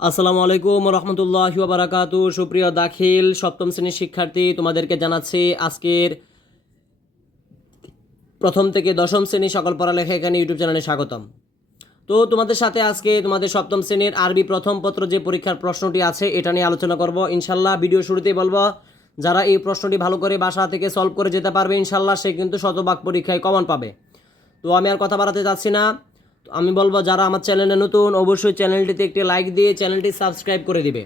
আসসালামু আলাইকুম রহমতুল্লাহ বারাকাতু সুপ্রিয় দাখিল, সপ্তম শ্রেণির শিক্ষার্থী, তোমাদেরকে জানাচ্ছি আজকের প্রথম থেকে দশম শ্রেণি সকল পড়ালেখা এখানে ইউটিউব চ্যানেলে স্বাগতম। তো তোমাদের সাথে আজকে তোমাদের সপ্তম শ্রেণির আরবি প্রথম পত্র যে পরীক্ষার প্রশ্নটি আছে, এটা নিয়ে আলোচনা করব। ইনশাল্লাহ ভিডিও শুরুতেই বলব, যারা এই প্রশ্নটি ভালো করে বাসা থেকে সলভ করে যেতে পারবে, ইনশাল্লাহ সে কিন্তু শতভাগ পরীক্ষায় কমন পাবে। তো আমি আর কথা বাড়াতে চাচ্ছি না। আমি বলব, যারা আমার চ্যানেলে নতুন, অবশ্যই চ্যানেলটিতে একটি লাইক দিয়ে চ্যানেলটি সাবস্ক্রাইব করে দিবে।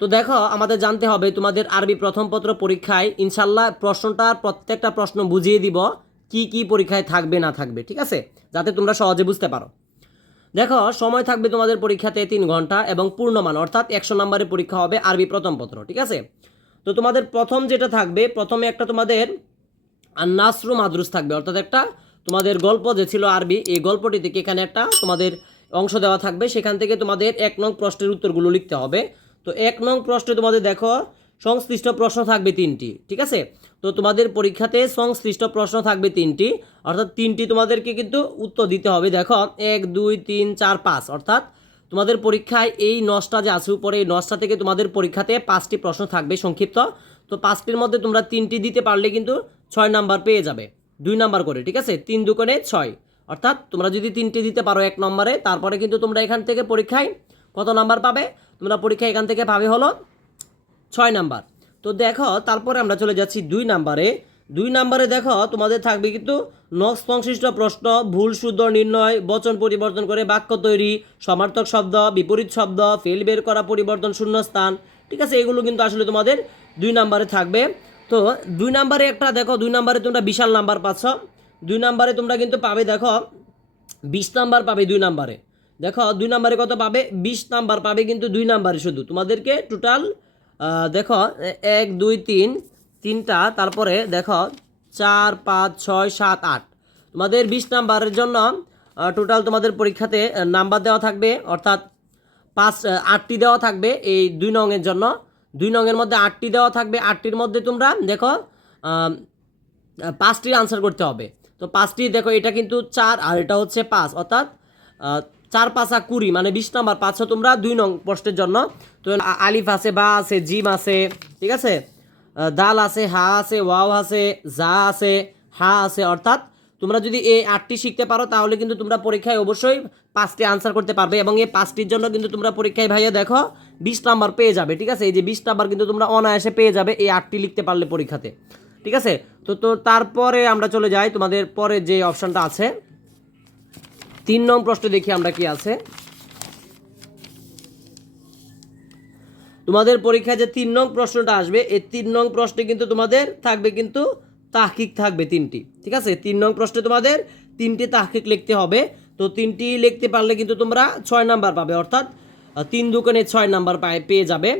তো দেখো, আমাদের জানতে হবে, তোমাদের আরবি প্রথম পত্র পরীক্ষায় ইনশাল্লাহ প্রশ্নটার প্রত্যেকটা প্রশ্ন বুঝিয়ে দিব, কি কি পরীক্ষায় থাকবে, না থাকবে, ঠিক আছে? যাতে তোমরা সহজে বুঝতে পারো। দেখো, সময় থাকবে তোমাদের পরীক্ষাতে তিন ঘণ্টা এবং পূর্ণমান, অর্থাৎ একশো নম্বরের পরীক্ষা হবে আরবি প্রথম পত্র, ঠিক আছে? তো তোমাদের প্রথম যেটা থাকবে, প্রথমে একটা তোমাদের আর নাসরু মাদ্রুস থাকবে, অর্থাৎ একটা তোমাদের গল্প যে ছিল আরবি, এই গল্পটি থেকে এখানে একটা তোমাদের অংশ দেওয়া থাকবে। সেখান থেকে তোমাদের এক নং প্রশ্নের উত্তরগুলো লিখতে হবে। তো এক নং প্রশ্নে তোমাদের দেখো, সংশ্লিষ্ট প্রশ্ন থাকবে তিনটি, ঠিক আছে? তো তোমাদের পরীক্ষাতে সংশ্লিষ্ট প্রশ্ন থাকবে তিনটি, অর্থাৎ তিনটি তোমাদেরকে কিন্তু উত্তর দিতে হবে। দেখো, এক, দুই, তিন, চার, পাঁচ, অর্থাৎ তোমাদের পরীক্ষায় এই নসটা যে আছে, উপরে এই নসটা থেকে তোমাদের পরীক্ষাতে পাঁচটি প্রশ্ন থাকবে সংক্ষিপ্ত। তো পাঁচটির মধ্যে তোমরা তিনটি দিতে পারলে কিন্তু ছয় নাম্বার পেয়ে যাবে। দুই নাম্বার করে, ঠিক আছে? তিন দুকোণে ছয়। অর্থাৎ তোমরা যদি তিনটি দিতে পারো এক নম্বরে, তারপরে কিন্তু তোমরা এখান থেকে পরীক্ষায় কত নাম্বার পাবে? তোমরা পরীক্ষায় এখান থেকে পাবে হলো ছয় নাম্বার। তো দেখো, তারপরে আমরা চলে যাচ্ছি দুই নাম্বারে। দুই নাম্বারে দেখো, তোমাদের থাকবে কিন্তু নখ সংশ্লিষ্ট প্রশ্ন, ভুল, শুদ্ধ, নির্ণয়, বচন পরিবর্তন করে বাক্য তৈরি, সমার্থক শব্দ, বিপরীত শব্দ ফেল বের করা পরিবর্তন শূন্য স্থান ঠিক আছে? এগুলো কিন্তু আসলে তোমাদের দুই নাম্বারে থাকবে। তো দুই নাম্বারে একটা দেখো, দুই নাম্বারে তোমরা বিশাল নাম্বার পাচ্ছ। দুই নাম্বারে তোমরা কিন্তু পাবে, দেখো, বিশ নাম্বার পাবে দুই নাম্বারে। দেখো, দুই নাম্বারে কত পাবে? বিশ নাম্বার পাবে কিন্তু দুই নাম্বারে শুধু। তোমাদেরকে টোটাল দেখো, এক, দুই, তিন, তিনটা, তারপরে দেখো, চার, পাঁচ, ছয়, সাত, আট। তোমাদের বিশ নাম্বারের জন্য টোটাল তোমাদের পরীক্ষাতে নাম্বার দেওয়া থাকবে, অর্থাৎ পাঁচ আটটি দেওয়া থাকবে এই দুই নংয়ের জন্য। দুই নংয়ের মধ্যে আটটি দেওয়া থাকবে, আটটির মধ্যে তোমরা দেখো পাঁচটির আনসার করতে হবে। তো পাঁচটি, দেখো, এটা কিন্তু চার আর এটা হচ্ছে পাঁচ, অর্থাৎ চার, পাঁচা কুড়ি মানে বিশ নাম্বার পাচ্ছ তোমরা দুই নং প্রশ্নের জন্য। তো আলিফ আছে, বা আছে, জিম আছে, ঠিক আছে? দাল আছে, হা আছে, ওয়াও আছে জা আছে, হা আছে, অর্থাৎ, তোমরা যদি এই আটটি শিখতে পারো, তাহলে কিন্তু তোমরা পরীক্ষায় অবশ্যই পাঁচটি আনসার করতে পারবে এবং এই পাঁচটির জন্য কিন্তু তোমরা পরীক্ষায় ভাইয়া দেখো বিশ নাম্বার পেয়ে যাবে, ঠিক আছে? এই যে বিশ নাম্বার কিন্তু তোমরা অনায়াসে পেয়ে যাবে এই আটটি লিখতে পারলে পরীক্ষাতে, ঠিক আছে? তো তো তারপরে আমরা চলে যাই, তোমাদের পরে যে অপশানটা আছে। তিন নং প্রশ্ন দেখি আমরা কি আছে। তোমাদের পরীক্ষায় যে তিন নং প্রশ্নটা আসবে, এই তিন নং প্রশ্নে কিন্তু তোমাদের থাকবে কিন্তু তাহকিক থাকবে তিনটি, ঠিক আছে? তিন নং প্রশ্নে তোমাদের তিনটি তাহকিক লিখতে হবে, তো তিনটি লিখতে পারলে কিন্তু তোমরা ছয় নাম্বার পাবে, অর্থাৎ তিন দোকানে ছয় নাম্বার পায়, পেয়ে যাবে।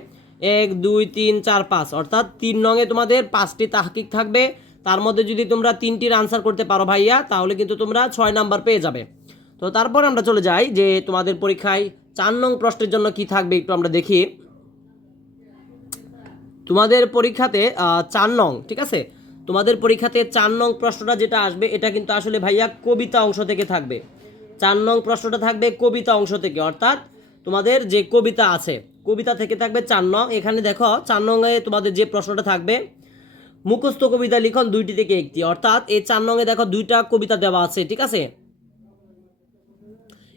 এক, দুই, তিন, চার, পাঁচ। অর্থাৎ তিন নঙে তোমাদের পাঁচটি তাহকিক থাকবে। তার মধ্যে যদি তোমরা তিনটির আনসার করতে পারো ভাইয়া, তাহলে কিন্তু তোমরা ছয় নাম্বার পেয়ে যাবে। তো তারপর আমরা চলে যাই যে তোমাদের পরীক্ষায় চার নং প্রশ্নের জন্য কি থাকবে একটু আমরা দেখি। তোমাদের পরীক্ষাতে চার নং, ঠিক আছে? তোমাদের পরীক্ষাতে চার নং প্রশ্নটা যেটা আসবে, এটা কিন্তু আসলে ভাইয়া কবিতা অংশ থেকে থাকবে। চার নং প্রশ্নটা থাকবে কবিতা অংশ থেকে, অর্থাৎ তোমাদের যে কবিতা আছে, কবিতা থেকে থাকবে চার নং। এখানে দেখো, চার নংয়ে তোমাদের যে প্রশ্নটা থাকবে, মুখস্থ কবিতা লিখন দুইটি থেকে একটি। অর্থাৎ এই চার নংয়ে দেখো দুইটা কবিতা দেওয়া আছে, ঠিক আছে?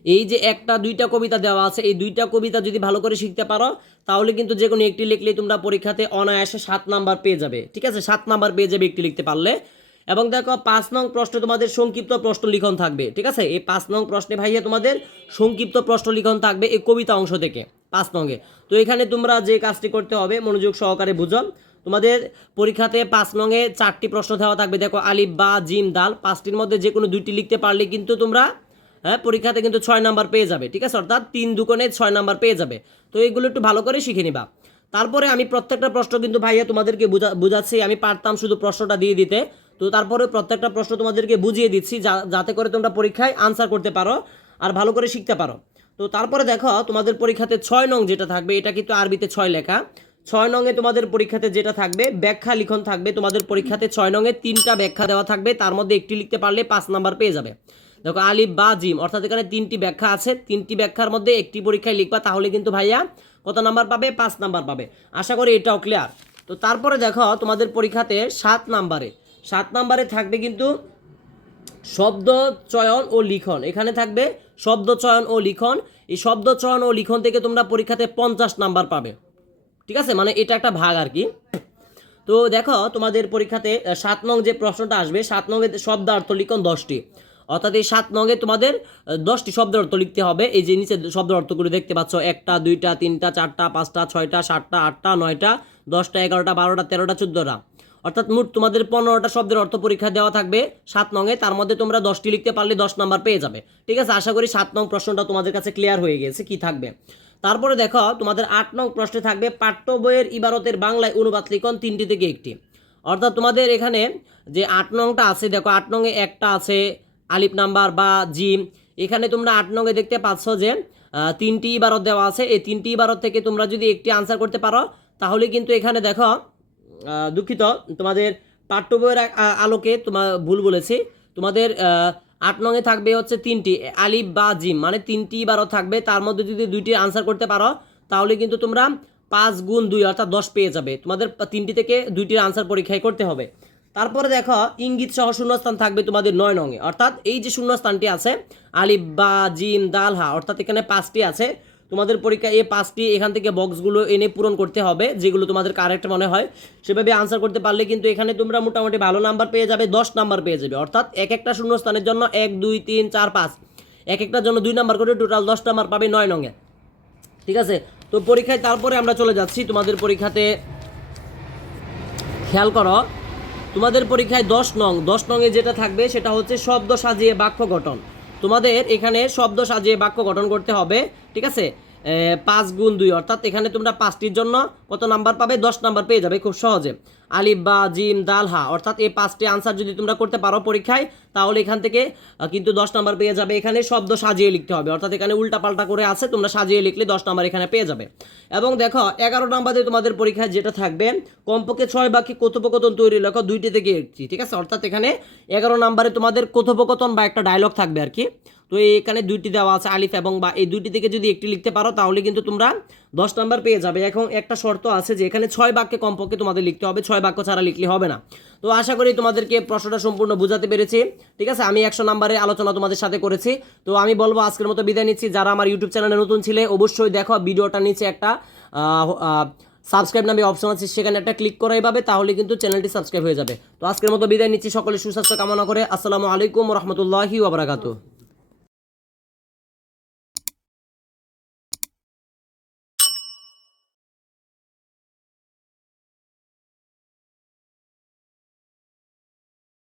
এই যে একটা, দুইটা কবিতা দেওয়া আছে, এই দুইটা কবিতা যদি ভালো করে শিখতে পারো, তাহলে কিন্তু যে কোনো একটি লিখলেই তোমরা পরীক্ষাতে অনায়াসে সাত নাম্বার পেয়ে যাবে, ঠিক আছে? সাত নাম্বার পেয়ে যাবে একটি লিখতে পারলে। এবং দেখো পাঁচ নং প্রশ্নে তোমাদের সংক্ষিপ্ত প্রশ্ন লিখন থাকবে, ঠিক আছে? এই পাঁচ নং প্রশ্নে ভাইয়া তোমাদের সংক্ষিপ্ত প্রশ্ন লিখন থাকবে এই কবিতা অংশ থেকে, পাঁচ নঙ্গে তো এখানে তোমরা যে কাজটি করতে হবে, মনোযোগ সহকারে বুঝো। তোমাদের পরীক্ষাতে পাঁচ নঙে চারটি প্রশ্ন দেওয়া থাকবে, দেখো আলিফ, বা, জিম, দাল, পাঁচটির মধ্যে যে কোনো দুইটি লিখতে পারলে কিন্তু তোমরা হ্যাঁ পরীক্ষাতে কিন্তু ছয় নাম্বার পেয়ে যাবে, ঠিক আছে? অর্থাৎ তিন দুকোণে ছয় নাম্বার পেয়ে যাবে। তো এগুলো একটু ভালো করে শিখে নিবা। তারপরে আমি প্রত্যেকটা প্রশ্ন কিন্তু ভাইয়া তোমাদেরকে বুঝা, বুঝাচ্ছি, আমি পারতাম শুধু প্রশ্নটা দিয়ে দিতে। তো তারপরে প্রত্যেকটা প্রশ্ন তোমাদেরকে বুঝিয়ে দিচ্ছি যাতে করে তোমরা পরীক্ষায় আনসার করতে পারো আর ভালো করে শিখতে পারো। তো তারপরে দেখো, তোমাদের পরীক্ষাতে ছয় নং যেটা থাকবে, এটা কিন্তু আরবিতে ছয় লেখা। ছয় নঙে তোমাদের পরীক্ষাতে যেটা থাকবে, ব্যাখ্যা লিখন থাকবে। তোমাদের পরীক্ষাতে ছয় নঙে তিনটা ব্যাখ্যা দেওয়া থাকবে, তার মধ্যে একটি লিখতে পারলে পাঁচ নাম্বার পেয়ে যাবে। দেখো, আলিফ বা জিম, অর্থাৎ এখানে তিনটি ব্যাখ্যা আছে। তিনটি ব্যাখ্যার মধ্যে একটি পরীক্ষায় লিখবা, তাহলে কিন্তু ভাইয়া কত নাম্বার পাবে? পাঁচ নাম্বার পাবে। আশা করি এটাও ক্লিয়ার তো তারপরে দেখো, তোমাদের পরীক্ষাতে সাত নাম্বারে সাত নাম্বারে থাকবে কিন্তু শব্দ চয়ন ও লিখন। এখানে থাকবে শব্দ চয়ন ও লিখন। এই শব্দ চয়ন ও লিখন থেকে তোমরা পরীক্ষাতে পঞ্চাশ নাম্বার পাবে। ঠিক আছে? মানে এটা একটা ভাগ আর কি। তো দেখো, তোমাদের পরীক্ষাতে সাত নং যে প্রশ্নটা আসবে, সাত নঙ্গে শব্দ অর্থ লিখন দশটি। অর্থাৎ এই সাত নংয়ে তোমাদের দশটি শব্দের অর্থ লিখতে হবে। এই যে নিচে শব্দের অর্থগুলো দেখতে পাচ্ছ, একটা, দুইটা, তিনটা, চারটা, পাঁচটা, ছয়টা, সাতটা, আটটা, নয়টা, দশটা, এগারোটা, বারোটা, তেরোটা, চোদ্দোটা। অর্থাৎ মোট তোমাদের পনেরোটা শব্দের অর্থ পরীক্ষা দেওয়া থাকবে সাত নংয়ে, তার মধ্যে তোমরা দশটি লিখতে পারলে দশ নাম্বার পেয়ে যাবে। ঠিক আছে? আশা করি সাত নং প্রশ্নটা তোমাদের কাছে ক্লিয়ার হয়ে গেছে, কি থাকবে? তারপরে দেখো, তোমাদের আট নং প্রশ্নে থাকবে পাঠ্য বইয়ের ইবারতের বাংলায় অনুবাদ লিখন তিনটি থেকে একটি? অর্থাৎ তোমাদের এখানে যে আট নংটা আছে, দেখো আট নংয়ে একটা আছে, আলিফ নাম্বার বা জিম। এখানে তোমরা আট নংয়ে দেখতে পাচ্ছ যে তিনটি ইবারত দেওয়া আছে। এই তিনটি ইবারত থেকে তোমরা যদি একটি আনসার করতে পারো, তাহলে কিন্তু এখানে দেখো দুঃখিত, তোমাদের পাঠ্য বইয়ের আলোকে তোমার ভুল বলেছি। তোমাদের আট নঙে থাকবে হচ্ছে তিনটি, আলিফ বা জিম মানে তিনটি বারো থাকবে। তার মধ্যে যদি দুইটি আনসার করতে পারো, তাহলে কিন্তু তোমরা পাঁচ গুণ দুই, অর্থাৎ দশ পেয়ে যাবে। তোমাদের তিনটি থেকে দুইটির আনসার পরীক্ষায় করতে হবে। তারপরে দেখো, ইঙ্গিত সহ শূন্যস্থান থাকবে তোমাদের নয় নঙে অর্থাৎ এই যে শূন্যস্থানটি আছে, আলিফ বা জিম, দালহা, অর্থাৎ এখানে পাঁচটি আছে তোমাদের পরীক্ষা এই পাঁচটি এখান থেকে বক্সগুলো এনে পূরণ করতে হবে, যেগুলো তোমাদের কারেক্ট মনে হয়। সেভাবে আনসার করতে পারলে কিন্তু এখানে তোমরা মোটামুটি ভালো নাম্বার পেয়ে যাবে, দশ নাম্বার পেয়ে যাবে। অর্থাৎ এক একটা শূন্যস্থানের জন্য এক, দুই, তিন, চার, পাঁচ। এক একটার জন্য দুই নাম্বার করে টোটাল দশ নাম্বার পাবে নয় নঙে ঠিক আছে? তো পরীক্ষায় তারপরে আমরা চলে যাচ্ছি। তোমাদের পরীক্ষাতে খেয়াল করো, তোমাদের পরীক্ষায় দশ নং। দশ নংয়ে যেটা থাকবে সেটা হচ্ছে শব্দ সাজিয়ে বাক্য গঠন। তোমাদের এখানে শব্দ সাজিয়ে বাক্য গঠন করতে হবে ঠিক আছে? পাঁচ গুণ দুই, অর্থাৎ এখানে তোমরা পাঁচটির জন্য কত নাম্বার পাবে? দশ নাম্বার পেয়ে যাবে খুব সহজে। আলিফ, বা, জিম, দাল, হা, অর্থাৎ এই পাঁচটি আনসার যদি তোমরা করতে পারো পরীক্ষায়, তাহলে এখান থেকে কিন্তু দশ নাম্বার পেয়ে যাবে এখানে শব্দ সাজিয়ে লিখতে হবে। অর্থাৎ এখানে উল্টা পাল্টা করে আছে, তোমরা সাজিয়ে লিখলে দশ নাম্বার এখানে পেয়ে যাবে। এবং দেখো, এগারো নাম্বারে তোমাদের পরীক্ষায় যেটা থাকবে, কমপক্ষে ছয় বাকি কথোপকথন তৈরি লেখো দুইটি থেকে একটি, ঠিক আছে? অর্থাৎ এখানে এগারো নাম্বারে তোমাদের কথোপকথন বা একটা ডায়লগ থাকবে আর কি। তো এখানে দুইটি দেওয়া আছে আলিফ এবং বা। এই দুইটি থেকে যদি একটি লিখতে পারো, তাহলে কিন্তু তোমরা দশ নাম্বার পেয়ে যাবে। এখন একটা শর্ত আছে যে এখানে ছয় বাক্যে কমপক্ষে তোমাদের লিখতে হবে, ছয় বাক্য ছাড়া লিখলে হবে না। তো আশা করি তোমাদেরকে প্রশ্নটা সম্পূর্ণ বোঝাতে পেরেছি। ঠিক আছে? আমি একশো নাম্বারে আলোচনা তোমাদের সাথে করেছি। তো আমি বলব আজকের মতো বিদায় নিচ্ছি। যারা আমার ইউটিউব চ্যানেলে নতুন ছিলে, অবশ্যই দেখো ভিডিওটা নিচে একটা সাবস্ক্রাইব নামে অপশন আছে, সেখানে একটা ক্লিক করে পাবে তাহলে কিন্তু চ্যানেলটি সাবস্ক্রাইব হয়ে যাবে। তো আজকের মতো বিদায় নিচ্ছি। সকলে সুস্বাস্থ্য কামনা করে। আসসালামু আলাইকুম রহমতুল্লাহি ওবরাকাতু